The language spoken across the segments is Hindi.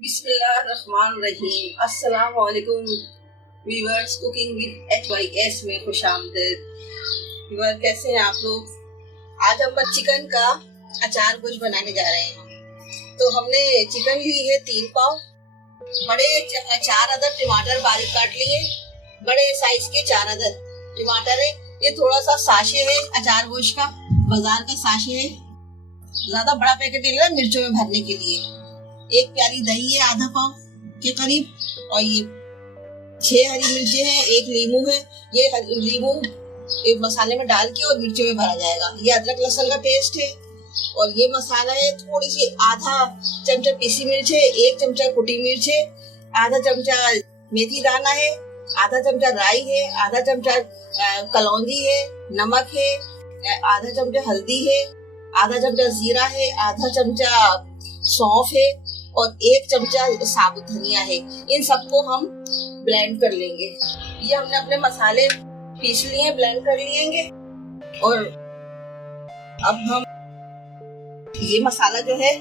बिस्मिल्लाहिर्रहमानिर्रहीम। अस्सलाम वालेकुम व्यूअर्स, कुकिंग विद HYS में खुशामदीद। व्यूअर, कैसे हैं आप लोग? आज हम चिकन का अचार गोश्त बनाने जा रहे हैं। तो हमने चिकन ली है 3 पाव, बड़े 4 अदद टमाटर बारीक काट लिए, बड़े साइज के 4 अदद टमाटर है। ये थोड़ा सा साशे है अचार गोश्त का, बाजार का साशे है, ज्यादा बड़ा पैकेट नहीं लेना मिर्चों में भरने के लिए। एक प्याली दही है आधा पाव के करीब, और ये 6 हरी मिर्चें हैं, एक नींबू है। ये नींबू एक मसाले में डाल के और मिर्चों में भरा जाएगा। ये अदरक लहसुन का पेस्ट है, और ये मसाला है थोड़ी सी आधा चमचा पीसी मिर्च है, 1 चमचा कुटी मिर्च है, आधा चमचा मेथी दाना है, आधा चमचा राई है, आधा चमचा कलौंजी है, नमक है, आधा चमचा हल्दी है, आधा चमचा जीरा है, आधा चमचा सौंफ है, और 1 चमचा साबुत धनिया है। इन सबको हम ब्लेंड कर लेंगे। ये हमने अपने मसाले पीस लिए, ब्लेंड कर लिएंगे। और अब हम ये मसाला जो है,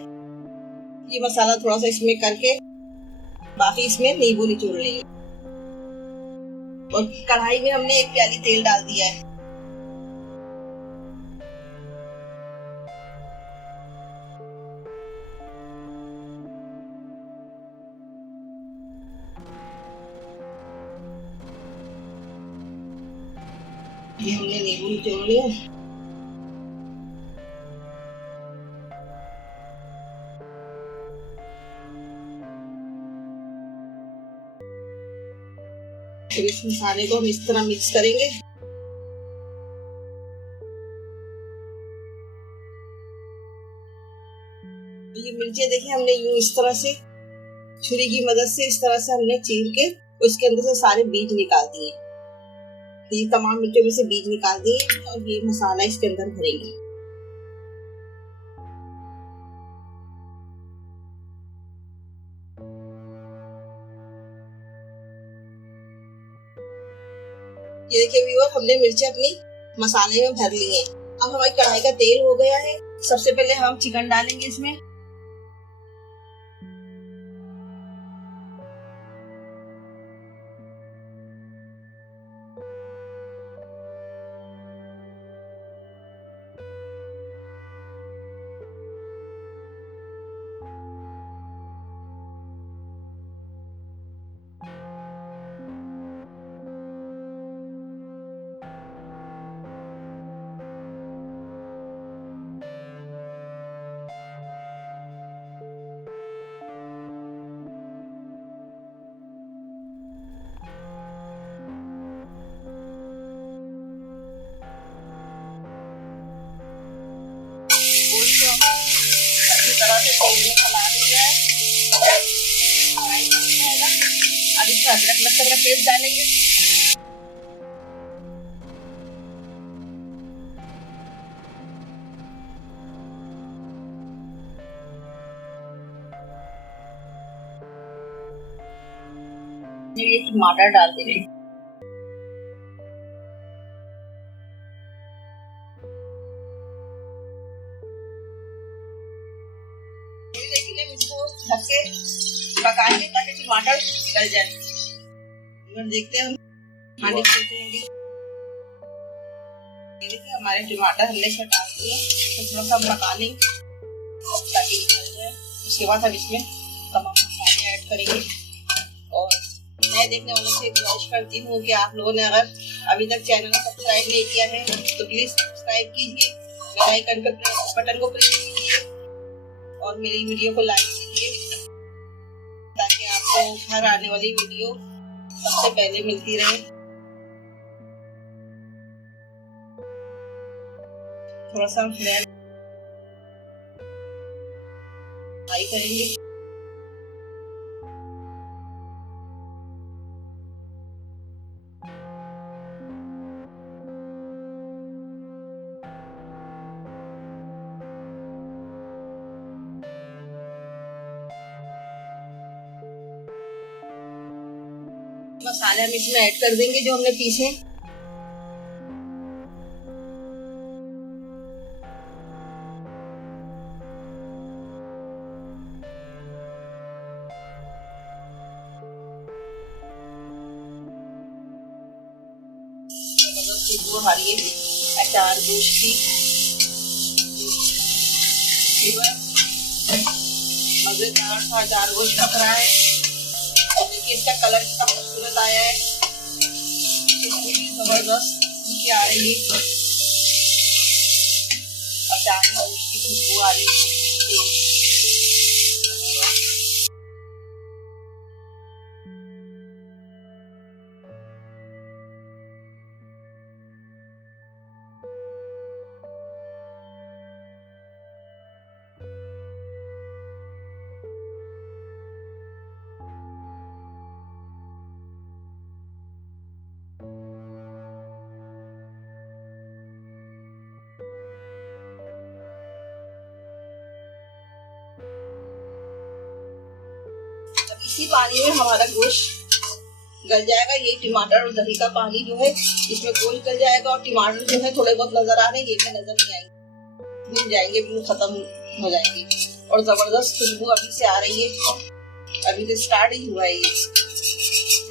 ये मसाला थोड़ा सा इसमें करके बाकी इसमें नींबू निचोड़ लेंगे। और कढ़ाई में हमने 1 प्याली तेल डाल दिया है। ये हमने नींबू निचोड़ लिया। फिर इस मसाले को हम इस तरह मिक्स करेंगे। ये मिर्चें देखिए, हमने यूं इस तरह से छुरी की मदद से इस तरह से हमने चीर के उसके अंदर से सारे बीज निकाल दिए। ये तमाम मिर्चों में से बीज निकाल दिए, और ये मसाला इसके अंदर भरेंगे। ये देखिए व्यूअर, हमने मिर्चें अपनी मसाले में भर ली हैं। अब हमारी कढ़ाई का तेल हो गया है। सबसे पहले हम चिकन डालेंगे इसमें। अच्छी तरह से तेल में खा दिया है। अब इसमें अदरक लहसुन का पेस्ट डालेंगे। ये टमाटर डाल देंगे। इसको ढक के पकाएंगे ताकि टमाटर गल जाए। देखते हैं हम हांडी खोलते हैं। देखिए हमारे टमाटर हमने इसमें डाल दिए, इसको थोड़ा सा पका लेंगे ताकि निकल जाए। उसके बाद हम इसमें तमाम मसाले ऐड करेंगे। और नए देखने वालों से गुजारिश करती हूँ कि आप लोगों ने अगर अभी तक चैनल को सब्सक्राइब नहीं किया है तो प्लीज सब्सक्राइब कीजिए, बेल आइकन बटन को प्रेस कीजिए, और मेरी वीडियो को लाइक कीजिए ताकि आपको हर आने वाली वीडियो सबसे पहले मिलती रहे। थोड़ा सा फ्लेम हाई करेंगे। मसाले हम इसमें ऐड कर देंगे जो हमने पीसे। खुशबू आ रही है अचार गोश्त की। मजेदार सा अचार गोश्त पक रहा है। देखिए इसका कलर कितना खूबसूरत आया है, खुशबू भी जबरदस्त आ रही है। अचार गोश्त की खुशबू आ रही है। इसी पानी में हमारा गोश्त गल जाएगा। ये टमाटर और दही का पानी जो है इसमें गोश्त गल जाएगा और टमाटर जो है थोड़े बहुत नजर आ रहे हैं, ये भी नजर नहीं आएंगे, भून जाएंगे, बिल्कुल खत्म हो जाएंगे। और जबरदस्त खुशबू अभी से आ रही है। अभी तो स्टार्ट ही हुआ है ये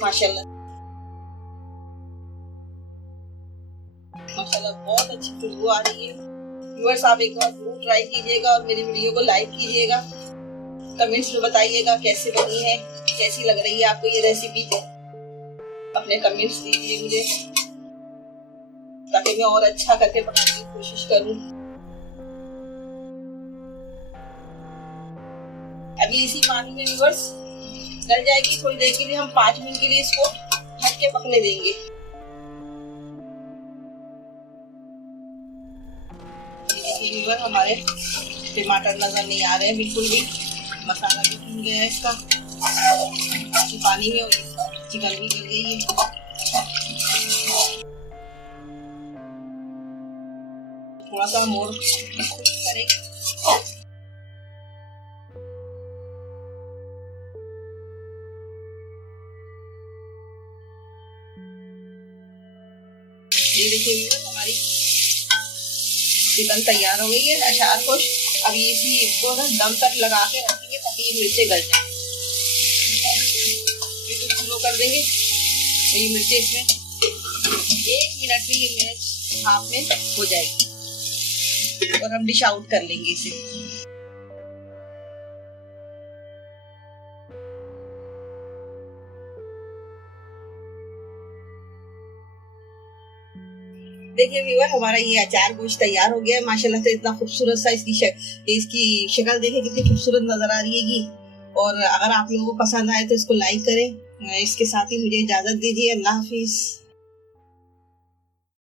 माशाल्लाह। माशाल्लाह बहुत अच्छी खुशबू आ रही है। व्यूअर्स आप एक बार जरूर ट्राई कीजिएगा और मेरी वीडियो को लाइक कीजिएगा। कमेंट्स में बताइएगा कैसे बनी है, कैसी लग रही है आपको ये रेसिपी। अपने कमेंट्स दीजिए मुझे ताकि मैं और अच्छा करके बनाने की कोशिश करूं। अभी इसी पानी में व्यूअर्स गल जाएगी। थोड़ी देर के लिए हम 5 मिनट के लिए इसको ढक के पकने देंगे। व्यूअर हमारे टमाटर नजर नहीं आ रहे हैं बिल्कुल भी, मसाला भी भून गया है इसका पानी में और चिकन भी गल गई है। थोड़ा सा हम और करेंगे। ये देखिए हमारी चिकन तैयार हो गई है अचार गोश्त। अब ये इसको ना दम तक लगा के रखेंगे ताकि ये मिर्चें गल जाए। फिर स्लो कर देंगे तो ये मिर्चें इसमें 1 मिनट में ये मिर्च हाफ में हो जाएगी और हम डिश आउट कर लेंगे इसे। देखिए व्यूअर हमारा ये अचार गोश्त तैयार हो गया है माशाल्लाह से। इतना खूबसूरत सा इसकी शक्ल देखे कितनी खूबसूरत नजर आ रही है। और अगर आप लोगों को पसंद आए तो इसको लाइक करें। इसके साथ ही मुझे इजाजत दीजिए। अल्लाह हाफिज।